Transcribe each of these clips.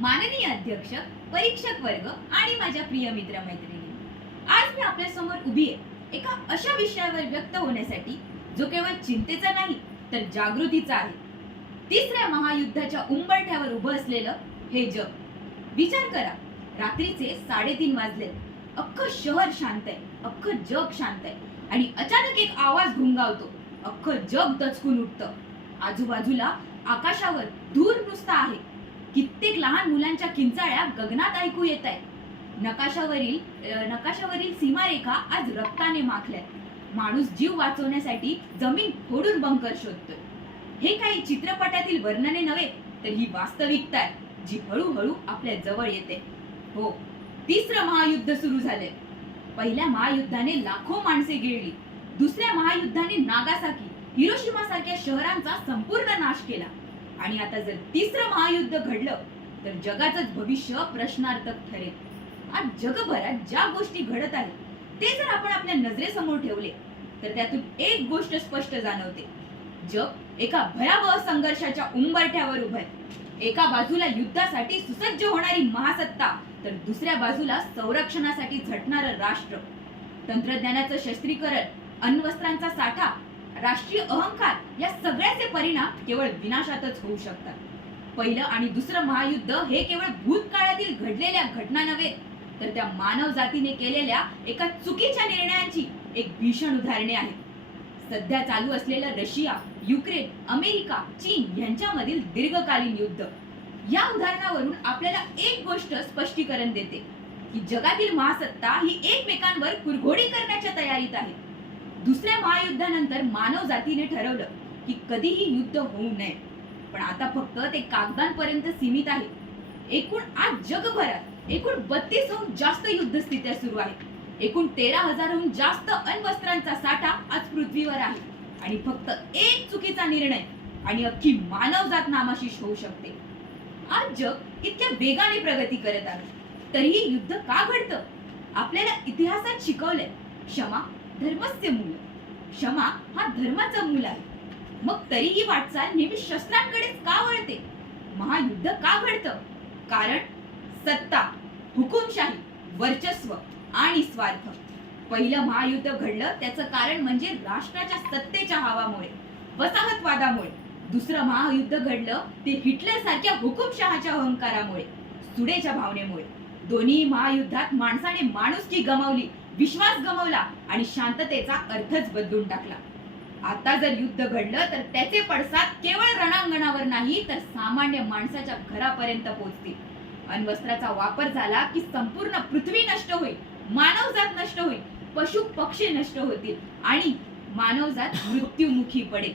माननीय अध्यक्ष, परीक्षक वर्ग आणि माझ्या प्रिय मित्रमैत्रिणी, आज मी आपल्या समोर उभी आहे एका अशा विषयावर व्यक्त होण्यासाठी जो केवळ चिंतेचा नाही तर जागृतीचा आहे. तिसऱ्या महायुद्धाच्या उंबरठ्यावर उभं असलेलं हे जग. विचार करा, रात्रीचे 3:30 वाजले, अख्खं शहर शांत आहे, अख्खं जग शांत आहे आणि अचानक एक आवाज घुंगावतो. अख्खं जग दचकून उठतं. आजूबाजूला आकाशावर धूर नुसता आहे. कित्येक लहान मुलांच्या किंचाळ्या गगनात ऐकू येत आहेत. नकाशावरील सीमारेखा आज रक्ताने माखल्यात. माणूस जीव वाचवण्यासाठी जमीन फोडून बंकर शोधतोय. हे काही चित्रपटातील वर्णने नव्हे, तर ही वास्तविकता आहे जी हळूहळू आपल्या जवळ येते. हो, तिसरं महायुद्ध सुरू झालंय. पहिल्या महायुद्धाने लाखो माणसे गिळली. दुसऱ्या महायुद्धाने नागासाकी, हिरोशिमा सारख्या शहरांचा संपूर्ण नाश केला. आणि आता जर तिसरं महायुद्ध घडलं तर जगाचंच भविष्य प्रश्नार्थक ठरेल. आज जगभरात ज्या गोष्टी घडत आहेत ते जर आपण आपल्या नजरेसमोर ठेवले तर त्यातून एक गोष्ट स्पष्ट जाणवते. जग एका भयावह संघर्षाच्या उंबरठ्यावर उभं आहे. एका बाजूला युद्धासाठी सुसज्ज होणारी महासत्ता, तर दुसऱ्या बाजूला संरक्षणासाठी झटणारं राष्ट्र. तंत्रज्ञानाचं शस्त्रीकरण, अण्वस्त्रांचा साठा, राष्ट्रीय अहंकार या सगळ्याचे परिणाम केवळ विनाशातच होऊ शकतात. पहिलं आणि दुसरं महायुद्ध हे केवळ भूतकाळातील घडलेल्या घटना नव्हे, तर त्या मानव जातीने केलेल्या एका चुकीच्या निर्णयांची एक भीषण उदाहरणे आहेत. सध्या चालू असलेलं रशिया, युक्रेन, अमेरिका, चीन यांच्यामधील दीर्घकालीन युद्ध या उदाहरणावरून आपल्याला एक गोष्ट स्पष्टीकरण देते की जगातील महासत्ता ही एकमेकांवर कुरघोडी करण्याच्या तयारीत आहे. दुसऱ्या महायुद्धानंतर मानव जातीने ठरवलं की कधीही युद्ध होऊ नये, पण आता फक्त ते कागदांपर्यंत सीमित आहे. एकूण आज जगभरात एकूण 32हून जास्त युद्धस्थित्या सुरू आहेत. एकूण 13,000हून जास्त अण्वस्त्रांचा साठा आज पृथ्वीवर आहे. आणि फक्त एक चुकीचा निर्णय आणि अख्खी मानवजात नामाशीष होऊ शकते. आज जग इतक्या वेगाने प्रगती करत आहे, तरीही युद्ध का घडतं? आपल्याला इतिहासात शिकवलंय, क्षमा धर्मस्य मूल. क्षमा हा धर्माचा मूल आहे. मग तरीही वाटचाल नेहमी शस्त्रांकडेच का वळते? महायुद्ध का घडतं? कारण सत्ता, हुकुमशाही, वर्चस्व आणि स्वार्थ. पहिलं महायुद्ध घडलं त्याचं कारण म्हणजे राष्ट्राच्या सत्तेच्या हवामुळे, वसाहतवादामुळे. दुसरं महायुद्ध घडलं ते हिटलर सारख्या हुकुमशहाच्या अहंकारामुळे, सुडेच्या भावनेमुळे. दोन्ही महायुद्धात माणसाने माणुसकी गमावली, विश्वास गमावला आणि शांततेचा अर्थच बदलून टाकला. आता जर युद्ध घडलं तर त्याचे पडसाद केवळ रणांगणावर नाही तर सामान्य माणसाच्या घरापर्यंत पोहोचतील. अण्वस्त्राचा वापर झाला की संपूर्ण पृथ्वी नष्ट होईल, मानवजात नष्ट होईल, पशु पक्षी नष्ट होतील आणि मानवजात मृत्युमुखी पडेल.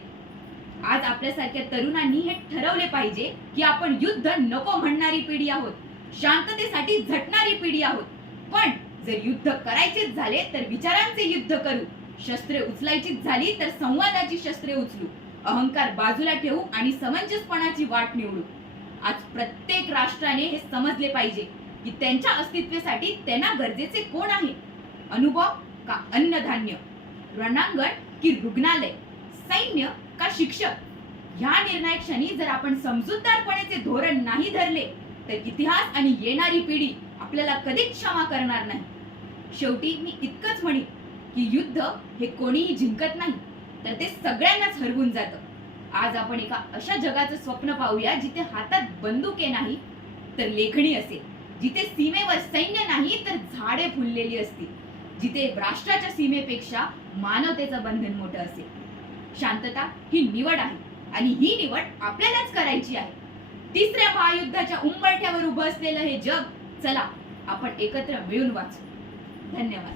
आज आपल्यासारख्या तरुणांनी हे ठरवले पाहिजे की आपण युद्ध नको म्हणणारी पिढी आहोत, शांततेसाठी झटणारी पिढी आहोत. पण जर युद्ध करायचेच झाले तर विचारांचे युद्ध करू. शस्त्रे उचलायचीच झाली तर संवादाची शस्त्रे उचलू. अहंकार बाजूला ठेवू आणि समंजसपणाची वाट निवडू. आज प्रत्येक राष्ट्राने हे समजले पाहिजे की त्यांच्या अस्तित्वासाठी त्यांना गरजेचे कोण आहे? अनुभव का अन्नधान्य? रणांगण की रुग्णालय? सैन्य का शिक्षक? ह्या निर्णायक क्षणी जर आपण समजूतदारपणाचे धोरण नाही धरले तर इतिहास आणि येणारी पिढी आपल्याला कधीच क्षमा करणार नाही. शेवटी मी इतकंच म्हणेन की युद्ध हे कोणीही जिंकत नाही, तर ते सगळ्यांनाच हरवून जातं. आज आपण एका अशा जगाचं स्वप्न पाहूया जिथे हातात बंदुके नाही तर लेखणी असेल, जिथे सीमेवर सैन्य नाही तर झाडे फुललेली असतील, जिथे राष्ट्राच्या सीमेपेक्षा मानवतेचं बंधन मोठं असेल. शांतता ही निवड आहे आणि ही निवड आपल्यालाच करायची आहे. तिसऱ्या महायुद्धाच्या उंबरठ्यावर उभं असलेलं हे जग, चला आपण एकत्र मिळून वाचू. धन्यवाद.